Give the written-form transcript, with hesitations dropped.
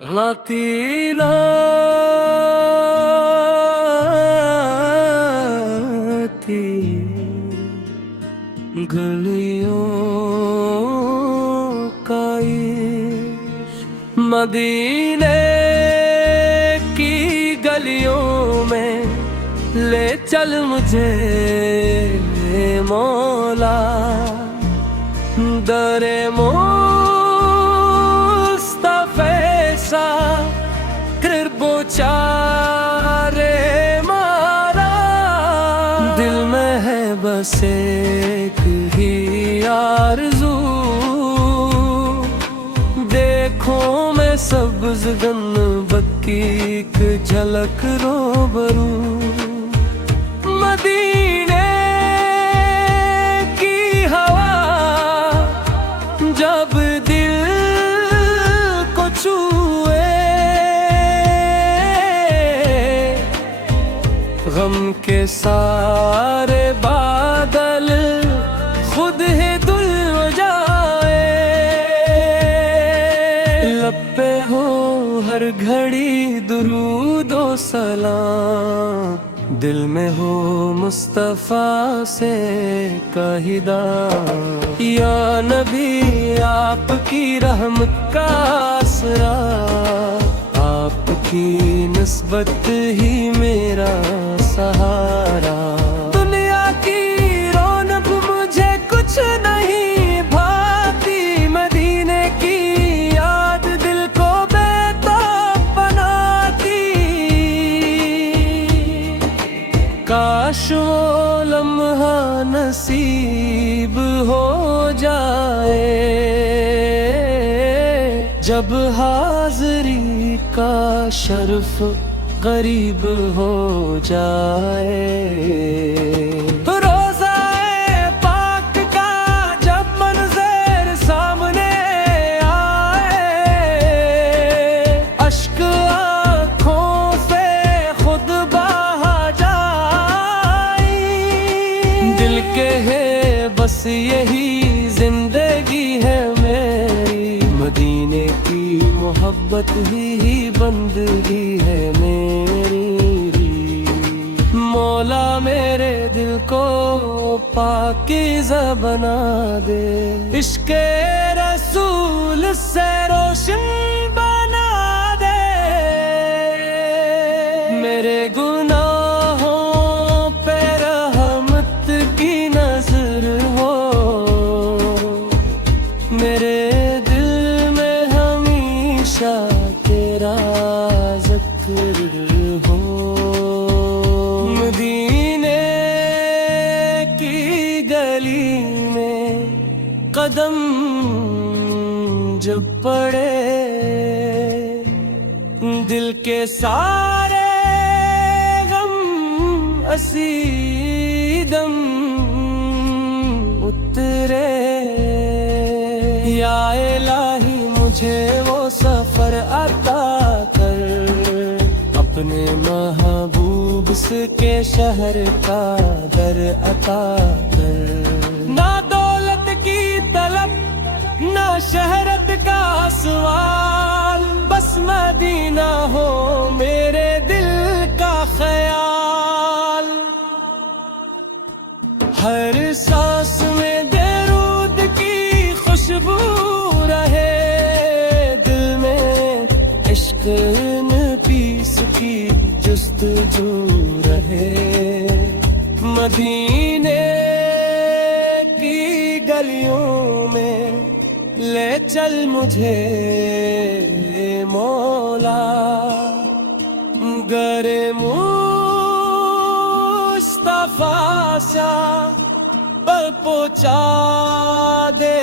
लाती गलियों का इश्क मदीने की गलियों में ले चल मुझे मौला दरे सा किरबो चारे मारा दिल में है बस एक ही आरज़ू देखो मैं सब्ज़ गन्बत की एक झलक रूबरू मदीने की हवा जब दिल को छुए गम के सारे बादल खुद ही धुल जाए लब पे हो हर घड़ी दुरूद ओ सलाम दिल में हो मुस्तफा से कहिदा या नबी आपकी रहमत का आसरा आपकी निस्बत ही मेरा सहारा दुनिया की रौनक मुझे कुछ नहीं भाती मदीने की याद दिल को बेताब बनाती काश वो लम्हा नसीब हो जाए जब हाज़री का शर्फ गरीब हो जाए रोज़ाए पाक का जब मंज़र सामने आए अश्क आँखों से खुद बहा जाए दिल के है बस यही जिंदगी है मेरी मदीने की मोहब्बत ही बंदगी है मेरी मौला मेरे दिल को पाकीज़ा बना दे इश्क़े रसूल से रोशन बना दे मेरे गुनाहों पे रहमत की नजर हो मेरे दिल में हमेशा तेरा ज़िक्र हो मदीने की गली में कदम जब पड़े दिल के सारे गम असीदम उतरे या इलाही मुझे वो सफर अता कर अपने महबूब के शहर का दर अता कर ना दौलत की तलब ना शहरत का सवाल बस मदीना हो मेरे दिल का ख्याल हर सांस में दरूद की खुशबू रहे दिल में इश्क पीस की जुस्तजू रहे मदीने की गलियों में ले चल मुझे मौला गरे मुस्तफा सा पर पहुंचा दे